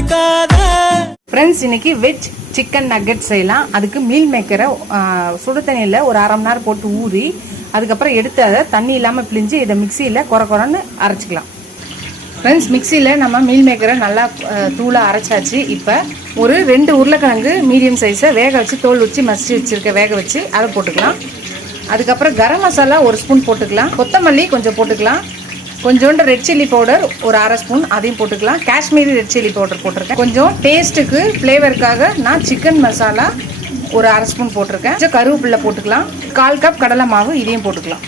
நினைக்காத. ஃப்ரெண்ட்ஸ், இன்னைக்கு veg chicken நக்கெட் செய்யலாம். அதுக்கு மீல் மேக்கரை சுடு தண்ணியில் ஒரு அரை மணி நேரம் போட்டு ஊறி அதுக்கப்புறம் எடுத்து அதை தண்ணி இல்லாமல் பிழிஞ்சு இதை மிக்சியில் குறைன்னு அரைச்சிக்கலாம். ஃப்ரெண்ட்ஸ், மிக்சியில் நம்ம மீல் மேக்கரை நல்லா தூளாக அரைச்சாச்சு. இப்போ ஒரு 2 உருளைக்கிழங்கு மீடியம் சைஸை வேக வச்சு தோல் வச்சு மசிச்சு வச்சுருக்க வேக வச்சு அதை போட்டுக்கலாம். அதுக்கப்புறம் கரம் மசாலா 1 ஸ்பூன் போட்டுக்கலாம். கொத்தமல்லி கொஞ்சம் போட்டுக்கலாம். கொஞ்சோண்டு ரெட் சில்லி பவுடர் ஒரு அரை ஸ்பூன் அதையும் போட்டுக்கலாம். காஷ்மீரி ரெட் சில்லி பவுடர் போட்டிருக்கேன். கொஞ்சம் டேஸ்ட்டுக்கு ஃப்ளேவருக்காக நான் சிக்கன் மசாலா ஒரு அரை ஸ்பூன் போட்டிருக்கேன். கொஞ்சம் கருவேப்பிலை போட்டுக்கலாம். 1/4 கப் கடலை மாவு இதையும் போட்டுக்கலாம்.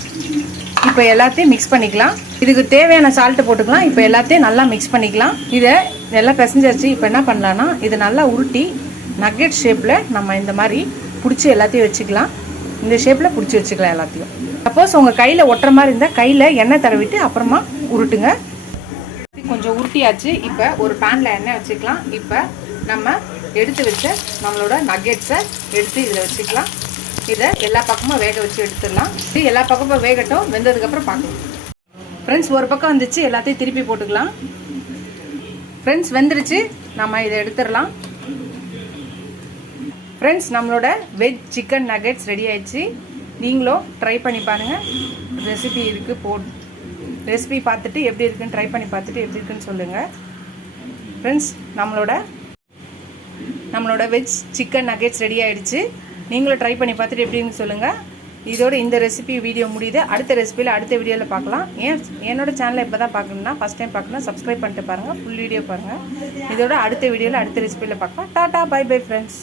இப்போ எல்லாத்தையும் மிக்ஸ் பண்ணிக்கலாம். இதுக்கு தேவையான சால்ட்டு போட்டுக்கலாம். இப்போ எல்லாத்தையும் நல்லா மிக்ஸ் பண்ணிக்கலாம். இதை நல்லா பிசைஞ்சாச்சு. இப்போ என்ன பண்ணலான்னா இதை நல்லா உருட்டி நக்கெட் ஷேப்பில் நம்ம இந்த மாதிரி பிடிச்சி எல்லாத்தையும் வச்சுக்கலாம். இந்த ஷேப்பில் பிடிச்சி வச்சுக்கலாம் எல்லாத்தையும். சப்போஸ் உங்கள் கையில் ஒட்டுற மாதிரி இருந்தால் கையில் எண்ணெய் தடவிட்டு அப்புறமா உருட்டுங்க. கொஞ்சம் உருட்டியாச்சு. இப்போ ஒரு பேனில் எண்ணெய் வச்சுக்கலாம். இப்போ நம்ம எடுத்து வச்ச நம்மளோட நக்கெட்ஸை எடுத்து இதில் வச்சுக்கலாம். இதை எல்லா பக்கமும் வேக வச்சு எடுத்துடலாம். இது எல்லா பக்கமும் வேகட்டும். வெந்ததுக்கப்புறம் பார்க்கலாம். ஃப்ரெண்ட்ஸ், ஒரு பக்கம் வந்துச்சு. எல்லாத்தையும் திருப்பி போட்டுக்கலாம். ஃப்ரெண்ட்ஸ், வெந்துருச்சு. நம்ம இதை எடுத்துடலாம். ஃப்ரெண்ட்ஸ், நம்மளோட வெஜ் சிக்கன் நக்கெட்ஸ் ரெடி ஆயிடுச்சு. நீங்களும் ட்ரை பண்ணி பாருங்கள். ரெசிபி இருக்குது, ரெசிபி பார்த்துட்டு எப்படி இருக்குன்னு ட்ரை பண்ணி பார்த்துட்டு எப்படி இருக்குன்னு சொல்லுங்கள். ஃப்ரெண்ட்ஸ், நம்மளோட வெஜ் சிக்கன் நக்கெட்ஸ் ரெடி ஆகிடுச்சு. நீங்களும் ட்ரை பண்ணி பார்த்துட்டு எப்படின்னு சொல்லுங்கள். இதோட இந்த ரெசிபி வீடியோ முடியுது. அடுத்த ரெசிபியில் அடுத்த வீடியோவில் பார்க்கலாம். என்னோட சேனலை இப்போ தான் பார்க்கணுன்னா ஃபஸ்ட் டைம் பார்க்கணும் சப்ஸ்கிரைப் பண்ணிட்டு பாருங்கள். ஃபுல் வீடியோ பாருங்கள். இதோட அடுத்த வீடியோவில் அடுத்த ரெசிபியில் பார்க்கலாம். Tata, bye bye friends.